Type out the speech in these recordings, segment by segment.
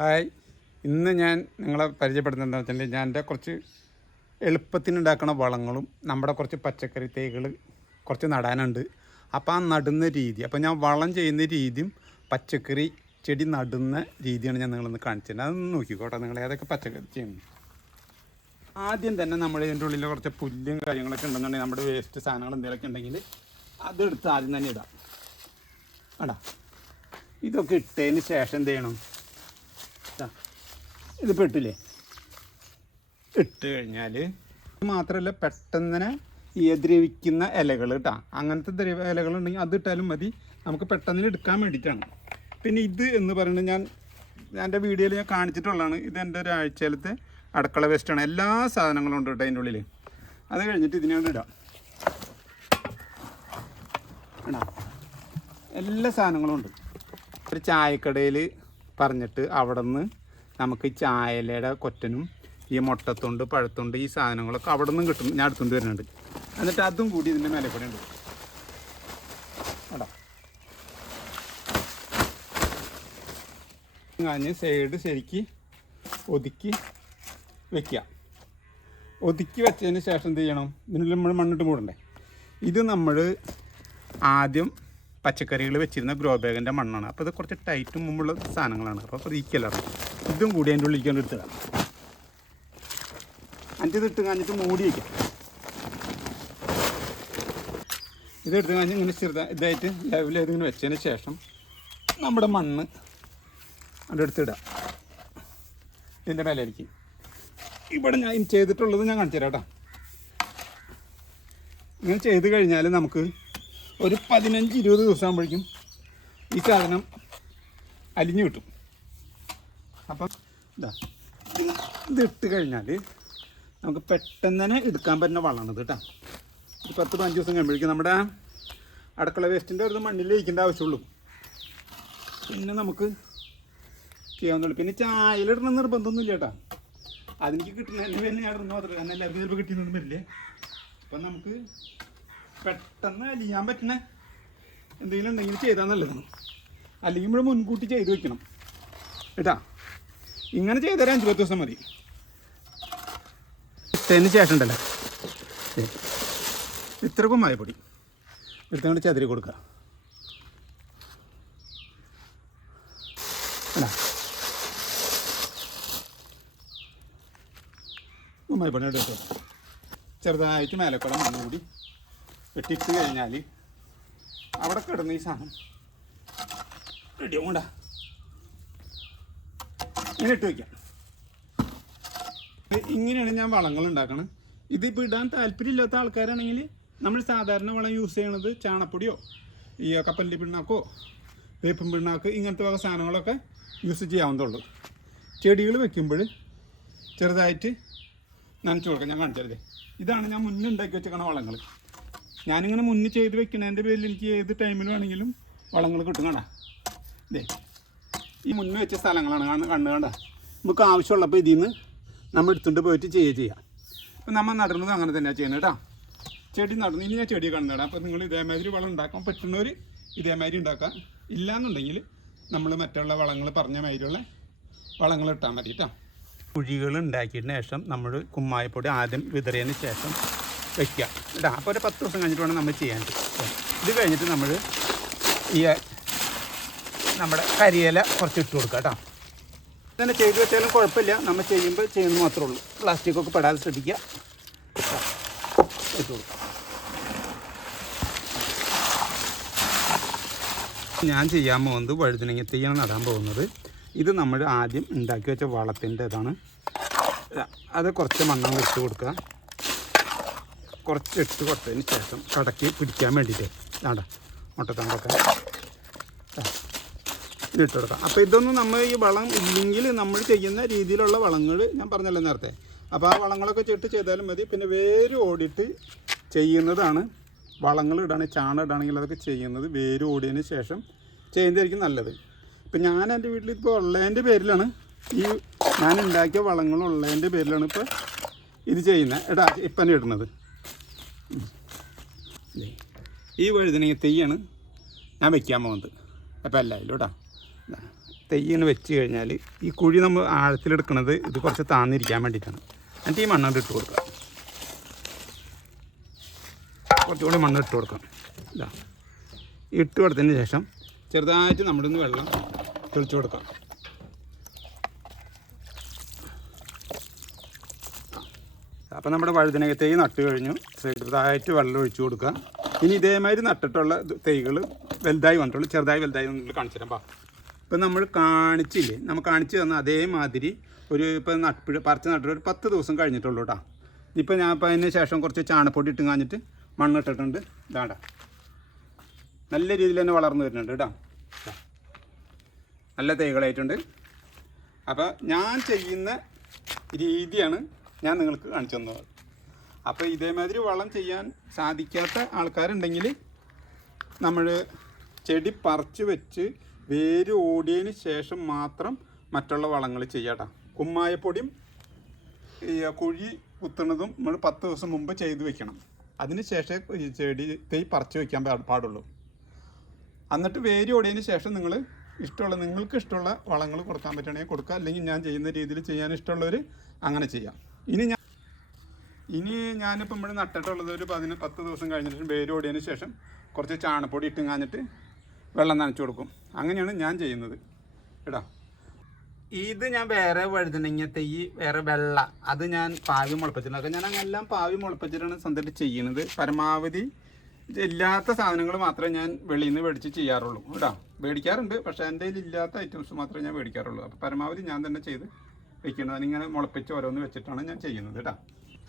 Hi, ഇന്ന് ഞാൻ നിങ്ങളെ പരിചയപ്പെടുത്തുന്നത് എന്താ വെച്ചാൽ ഞാൻ എൻ്റെ കുറച്ച് എളുപ്പത്തിനുണ്ടാക്കുന്ന വളങ്ങളും നമ്മുടെ കുറച്ച് പച്ചക്കറി തൈകൾ കുറച്ച് നടാനുണ്ട്. അപ്പോൾ ആ നടുന്ന രീതി, അപ്പോൾ ഞാൻ വളം ചെയ്യുന്ന രീതിയും പച്ചക്കറി ചെടി നടുന്ന രീതിയാണ് ഞാൻ നിങ്ങളൊന്ന് കാണിച്ചത്. അതൊന്ന് നോക്കിക്കോട്ടെ നിങ്ങൾ ഏതൊക്കെ പച്ചക്കറി ചെയ്യുന്നു. ആദ്യം തന്നെ നമ്മൾ ഇതിൻ്റെ ഉള്ളിൽ കുറച്ച് പുല്ലും കാര്യങ്ങളൊക്കെ ഉണ്ടെന്നുണ്ടെങ്കിൽ നമ്മുടെ വേസ്റ്റ് സാധനങ്ങൾ എന്തെങ്കിലുമൊക്കെ ഉണ്ടെങ്കിൽ അതെടുത്ത് ആദ്യം തന്നെ ഇടാം. വേണ്ട, ഇതൊക്കെ ഇട്ടതിന് ശേഷം എന്ത് ചെയ്യണം? ഇതിപ്പോൾ ഇട്ടില്ലേ, ഇട്ട് കഴിഞ്ഞാൽ മാത്രമല്ല പെട്ടെന്ന് ഈ ദ്രവിക്കുന്ന ഇലകൾ കേട്ടോ, അങ്ങനത്തെ ഇലകളുണ്ടെങ്കിൽ അത് ഇട്ടാലും മതി, നമുക്ക് പെട്ടെന്ന് എടുക്കാൻ വേണ്ടിയിട്ടാണ്. പിന്നെ ഇത് എന്ന് പറയുന്നത് ഞാൻ എൻ്റെ വീഡിയോയിൽ ഞാൻ കാണിച്ചിട്ടുള്ളതാണ്. ഇത് എൻ്റെ ഒരാഴ്ചയിലത്തെ അടുക്കള വേസ്റ്റാണ്. എല്ലാ സാധനങ്ങളും ഉണ്ട് കേട്ടോ അതിൻ്റെ ഉള്ളിൽ. അത് കഴിഞ്ഞിട്ട് ഇതിനോട് ഇടാം. ഇടാം, എല്ലാ സാധനങ്ങളും ഉണ്ട്. ഒരു ചായക്കടയിൽ പറഞ്ഞിട്ട് അവിടെ നിന്ന് നമുക്ക് ചായലയുടെ കൊറ്റനും ഈ മുട്ടത്തൊണ്ട് പഴത്തൊണ്ട് ഈ സാധനങ്ങളൊക്കെ അവിടെ നിന്നും കിട്ടും. ഞാൻ എടുത്തുകൊണ്ട് വരുന്നുണ്ട്. എന്നിട്ട് അതും കൂടി ഇതിൻ്റെ മേലെ കൂടെ ഉണ്ട് കേട്ടോ. കാഞ്ഞ് സൈഡ് ശരിക്ക് ഒതുക്കി വെക്കുക. ഒതുക്കി വെച്ചതിന് ശേഷം എന്ത് ചെയ്യണം? ഇതിനുള്ളിൽ നമ്മൾ മണ്ണിട്ട് മൂടണ്ടേ. ഇത് നമ്മൾ ആദ്യം പച്ചക്കറികൾ വെച്ചിരുന്ന ഗ്രോ ബാഗിൻ്റെ മണ്ണാണ്. അപ്പോൾ ഇത് കുറച്ച് ടൈറ്റും മുമ്പുള്ള സാധനങ്ങളാണ്. അപ്പോൾ ഈ കലറും ഇതും കൂടി അതിൻ്റെ ഉള്ളിലേക്ക് എടുത്തിടാം. അഞ്ചിട്ട് കാഞ്ഞിട്ട് മൂടി വയ്ക്കാം. ഇതെടുത്ത് കാഞ്ഞ് ഇങ്ങനെ ഇതായിട്ട് ലെവൽ ചെയ്ത് ഇങ്ങനെ വെച്ചതിന് ശേഷം നമ്മുടെ മണ്ണ് അതിൻ്റെ അടുത്തിടാം. ഇതിൻ്റെ മേലേക്ക് ഇവിടെ ഞാൻ ചെയ്തിട്ടുള്ളത് ഞാൻ കാണിച്ചു തരാം കേട്ടോ. ഇങ്ങനെ ചെയ്ത് കഴിഞ്ഞാൽ നമുക്ക് ഒരു 15-20 ദിവസം ആകുമ്പോഴേക്കും ഈ സാധനം അലിഞ്ഞു കിട്ടും. അപ്പം ഇതിട്ട് കഴിഞ്ഞാൽ നമുക്ക് പെട്ടെന്ന് തന്നെ എടുക്കാൻ പറ്റുന്ന വളമാണിത് കേട്ടോ. ഒരു 10-15 ദിവസം കഴിയുമ്പോഴേക്കും നമ്മുടെ അടുക്കള വേസ്റ്റിൻ്റെ ഒരു മണ്ണിൽ ലയിക്കേണ്ട ആവശ്യമുള്ളൂ. പിന്നെ നമുക്ക് ചെയ്യാവുന്നുള്ളൂ. പിന്നെ ചായയിലിടണം നിർബന്ധമൊന്നുമില്ല കേട്ടോ. അതെനിക്ക് കിട്ടുന്നതിൻ്റെ പേരിൽ ഞാൻ ഇടുന്ന മാത്രമല്ല, കാരണം എല്ലാവർക്കും ചിലപ്പോൾ കിട്ടിയെന്നൊന്നും വരില്ലേ. അപ്പം നമുക്ക് പെട്ടെന്ന് അലിയാൻ പറ്റുന്ന എന്തെങ്കിലും ഉണ്ടെങ്കിൽ ചെയ്താൽ നല്ലതാണ്. അല്ലെങ്കിൽ നമ്മൾ മുൻകൂട്ടി ചെയ്ത് വെക്കണം കേട്ടാ. ഇങ്ങനെ ചെയ്താൽ 5-10 ദിവസം മതി. ഇട്ടതിന് ശേഷം ഉണ്ടല്ലോ ഇത്ര കുമ്മായപ്പൊടി എടുത്തുകൊണ്ട് ചതിരി കൊടുക്കുക. അല്ല, കുമ്മായപ്പൊടി എടുത്തു ചെറുതായിട്ട് മേലക്കുള്ള മണ്ണ് കൂടി വെട്ടിയിട്ട് കഴിഞ്ഞാൽ അവിടെ കിടന്ന് ഈ സാധനം റെഡിയാവും. കൊണ്ടാ ഇങ്ങനെ ഇട്ട് വയ്ക്കാം. ഇങ്ങനെയാണ് ഞാൻ വളങ്ങൾ ഉണ്ടാക്കണം. ഇതിപ്പോൾ ഇടാൻ താല്പര്യമില്ലാത്ത ആൾക്കാരാണെങ്കിൽ നമ്മൾ സാധാരണ വളം യൂസ് ചെയ്യണത് ചാണപ്പൊടിയോ ഈ കപ്പലിൻ്റെ പിണ്ണാക്കോ വേപ്പും പിണ്ണാക്ക് ഇങ്ങനത്തെ വക സാധനങ്ങളൊക്കെ യൂസ് ചെയ്യാവുന്നതുള്ളൂ. ചെടികൾ വെക്കുമ്പോൾ ചെറുതായിട്ട് നനച്ചു കൊടുക്കാം. ഞാൻ കാണിച്ചല്ലേ, ഇതാണ് ഞാൻ മുന്നേ ഉണ്ടാക്കി വെച്ചേക്കണ വളങ്ങൾ. ഞാനിങ്ങനെ മുന്നിൽ ചെയ്ത് വെക്കണതിൻ്റെ പേരിൽ എനിക്ക് ഏത് ടൈമിൽ വേണമെങ്കിലും വളങ്ങൾ കിട്ടും. കണ്ട ഇതേ ഈ മുന്നേ വെച്ച സ്ഥലങ്ങളാണ് കണ്ടു. കണ്ട നമുക്ക് ആവശ്യമുള്ളപ്പോൾ ഇതിൽ നിന്ന് നമ്മൾ എടുത്തുകൊണ്ട് പോയിട്ട് ചെയ്യാം. അപ്പം നമ്മൾ നടുന്നത് അങ്ങനെ തന്നെയാണ് ചെയ്യുന്നത് കേട്ടോ. ചെടി നടന്നു ഇനി ഞാൻ ചെടി കണ്ടതാണ്. അപ്പോൾ നിങ്ങൾ ഇതേമാതിരി വളം ഉണ്ടാക്കാൻ പറ്റുന്നവർ ഇതേമാതിരി ഉണ്ടാക്കാം. ഇല്ലയെന്നുണ്ടെങ്കിൽ നമ്മൾ മറ്റുള്ള വളങ്ങൾ പറഞ്ഞ മാതിരിയുള്ള വളങ്ങൾ ഇട്ടാൽ മതി കേട്ടോ. കുഴികൾ ഉണ്ടാക്കിയതിന് ശേഷം നമ്മൾ കുമ്മായപ്പൊടി ആദ്യം വിതറിയതിന് ശേഷം വയ്ക്കുക കേട്ടോ. അപ്പോൾ ഒരു 10 ദിവസം കഴിഞ്ഞിട്ട് വേണം നമ്മൾ ചെയ്യാൻ. ഇത് കഴിഞ്ഞിട്ട് നമ്മൾ ഈ നമ്മുടെ കരിയില കുറച്ച് ഇട്ട് കൊടുക്കുക കേട്ടോ. ഇതന്നെ ചെയ്ത് വെച്ചാലും കുഴപ്പമില്ല, നമ്മൾ ചെയ്യുമ്പോൾ ചെയ്യുന്നത് മാത്രമേ ഉള്ളൂ. പ്ലാസ്റ്റിക്കൊക്കെ പെടാതെ ശ്രദ്ധിക്കുക. ഇട്ട് കൊടുക്കുക. ഞാൻ ചെയ്യാൻ പോകുന്നത് വഴുതനങ്ങ തൈയാണ് നടാൻ പോകുന്നത്. ഇത് നമ്മൾ ആദ്യം ഉണ്ടാക്കി വെച്ച വളത്തിൻ്റെ ഇതാണ്. അത് കുറച്ച് മണ്ണം വെച്ച് കൊടുക്കുക. കുറച്ച് ഇട്ട് കൊടുത്തതിന് ശേഷം കടക്കി പിടിക്കാൻ വേണ്ടിയിട്ട് വേണ്ട മുട്ടത്തണ്ടൊക്കെ ഇട്ട് കൊടുക്കാം. അപ്പോൾ ഇതൊന്നും നമ്മൾ ഈ വളം ഇല്ലെങ്കിൽ നമ്മൾ ചെയ്യുന്ന രീതിയിലുള്ള വളങ്ങൾ ഞാൻ പറഞ്ഞല്ലോ നേരത്തെ. അപ്പോൾ ആ വളങ്ങളൊക്കെ ചെയ്താലും മതി. പിന്നെ വേര് ഓടിയിട്ട് ചെയ്യുന്നതാണ് വളങ്ങൾ ഇടുകയാണെങ്കിൽ ചാണകം ഇടുകയാണെങ്കിൽ അതൊക്കെ ചെയ്യുന്നത് വേര് ഓടിയതിന് ശേഷം ചെയ്യുന്നതായിരിക്കും നല്ലത്. ഇപ്പം ഞാൻ എൻ്റെ വീട്ടിൽ ഇപ്പോൾ ഉള്ളതിൻ്റെ പേരിലാണ് ഈ ഞാൻ ഉണ്ടാക്കിയ വളങ്ങളുള്ളതിൻ്റെ പേരിലാണ് ഇപ്പോൾ ഇത് ചെയ്യുന്നത് ഇപ്പം ഇടുന്നത്. ഈ വഴുതനങ്ങ തൈയാണ് ഞാൻ വയ്ക്കാൻ പോകുന്നത്. അപ്പോൾ എല്ലാവരും കേട്ടോ തെയ്യിന് വെച്ച് കഴിഞ്ഞാൽ ഈ കുഴി നമ്മൾ ആഴത്തിലെടുക്കുന്നത് ഇത് കുറച്ച് താന്നിരിക്കാൻ വേണ്ടിയിട്ടാണ്. എന്നിട്ട് ഈ മണ്ണോട് ഇട്ട് കൊടുക്കുക. കുറച്ചുകൂടി മണ്ണ് ഇട്ട് കൊടുക്കാം. ഇതാ ഇട്ട് കൊടുത്തതിന് ശേഷം ചെറുതായിട്ട് നമ്മുടെ ഒന്ന് വെള്ളം തെളിച്ച് കൊടുക്കാം. അപ്പം നമ്മുടെ വഴുതനങ്ങ തൈ നട്ട് കഴിഞ്ഞു. ചെറുതായിട്ട് വെള്ളം ഒഴിച്ചു കൊടുക്കുക. ഇനി ഇതേമാതിരി നട്ടിട്ടുള്ള തൈകൾ വലുതായി വന്നിട്ടുള്ളൂ. ചെറുതായി വലുതായി വന്നിട്ട് കാണിച്ചു തരാം. ഇപ്പം നമ്മൾ കാണിച്ചില്ലേ, നമ്മൾ കാണിച്ചു തന്ന അതേമാതിരി ഇപ്പം പറിച്ച് നട്ടിട്ട് ഒരു 10 ദിവസം കഴിഞ്ഞിട്ടുള്ളൂ കേട്ടോ. ഇപ്പം ഞാൻ ഇപ്പം അതിന് ശേഷം കുറച്ച് ചാണപ്പൊടി ഇട്ട് കാണിച്ചിട്ട് മണ്ണിട്ടിട്ടുണ്ട്. ഇതാണ്ട നല്ല രീതിയിൽ തന്നെ വളർന്നു വരുന്നുണ്ട് കേട്ടോ. നല്ല തൈകളായിട്ടുണ്ട്. അപ്പോൾ ഞാൻ ചെയ്യുന്ന രീതിയാണ് ഞാൻ നിങ്ങൾക്ക് കാണിച്ചു തന്നത്. അപ്പോൾ ഇതേമാതിരി വളം ചെയ്യാൻ സാധിക്കാത്ത ആൾക്കാരുണ്ടെങ്കിൽ നമ്മൾ ചെടി പറിച്ച് വെച്ച് വേര് ഓടിയതിന് ശേഷം മാത്രം മറ്റുള്ള വളങ്ങൾ ചെയ്യാട്ടോ. കുമ്മായപ്പൊടിയും ഈ കുഴി കുത്തുന്നതും നമ്മൾ 10 ദിവസം മുമ്പ് ചെയ്ത് വെക്കണം. അതിന് ശേഷം ഈ ചെടി തൈ പറിച്ച് വയ്ക്കാൻ പാടുള്ളൂ. എന്നിട്ട് വേര് ഓടിയതിന് ശേഷം നിങ്ങൾക്ക് ഇഷ്ടമുള്ള വളങ്ങൾ കൊടുക്കാൻ പറ്റുകയാണെങ്കിൽ കൊടുക്കുക. അല്ലെങ്കിൽ ഞാൻ ചെയ്യുന്ന രീതിയിൽ ചെയ്യാൻ ഇഷ്ടമുള്ളവർ അങ്ങനെ ചെയ്യാം. ഇനി ഞാനിപ്പോൾ ഇവിടെ നട്ടിട്ടുള്ളത് ഒരു 10 ദിവസം കഴിഞ്ഞിട്ട് വേര് ഓടിയതിന് ശേഷം കുറച്ച് ചാണപ്പൊടി ഇട്ട് കാഞ്ഞിട്ട് വെള്ളം നനച്ചു കൊടുക്കും. അങ്ങനെയാണ് ഞാൻ ചെയ്യുന്നത് കേട്ടോ. ഇത് ഞാൻ വേറെ വഴുതനങ്ങ തൈ വേറെ വെള്ള അത് ഞാൻ പാവി മുളപ്പിച്ചിട്ടുണ്ട്. ഞാൻ അങ്ങനെല്ലാം പാവി മുളപ്പിച്ചിട്ടാണ് സ്വന്തമായിട്ട് ചെയ്യുന്നത്. പരമാവധി ഇല്ലാത്ത സാധനങ്ങൾ മാത്രമേ ഞാൻ വെളിയിൽ നിന്ന് മേടിച്ച് ചെയ്യാറുള്ളൂ കേട്ടോ. മേടിക്കാറുണ്ട്, പക്ഷേ എൻ്റെ കയ്യിൽ ഇല്ലാത്ത ഐറ്റംസ് മാത്രമേ ഞാൻ മേടിക്കാറുള്ളൂ. അപ്പോൾ പരമാവധി ഞാൻ തന്നെ ചെയ്ത് വെക്കുന്നത്. അതിങ്ങനെ മുളപ്പിച്ച് ഓരോന്ന് വെച്ചിട്ടാണ് ഞാൻ ചെയ്യുന്നത് കേട്ടോ.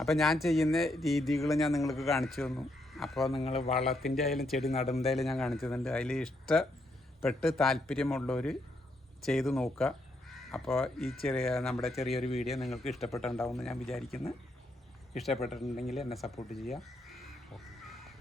അപ്പോൾ ഞാൻ ചെയ്യുന്ന രീതികൾ ഞാൻ നിങ്ങൾക്ക് കാണിച്ചു തന്നു. അപ്പോൾ നിങ്ങൾ വളത്തിൻ്റെ ആയാലും ചെടി നടുന്നതിൻ്റെ ആയാലും ഞാൻ കാണിച്ചു തന്നിട്ടുണ്ട്. അതിൽ ഇഷ്ടപ്പെട്ട് താല്പര്യമുള്ളവർ ചെയ്ത് നോക്കുക. അപ്പോൾ ഈ നമ്മുടെ ചെറിയൊരു വീഡിയോ നിങ്ങൾക്ക് ഇഷ്ടപ്പെട്ടുണ്ടാവുമെന്ന് ഞാൻ വിചാരിക്കുന്നു. ഇഷ്ടപ്പെട്ടിട്ടുണ്ടെങ്കിൽ എന്നെ സപ്പോർട്ട് ചെയ്യുക. ഓക്കെ.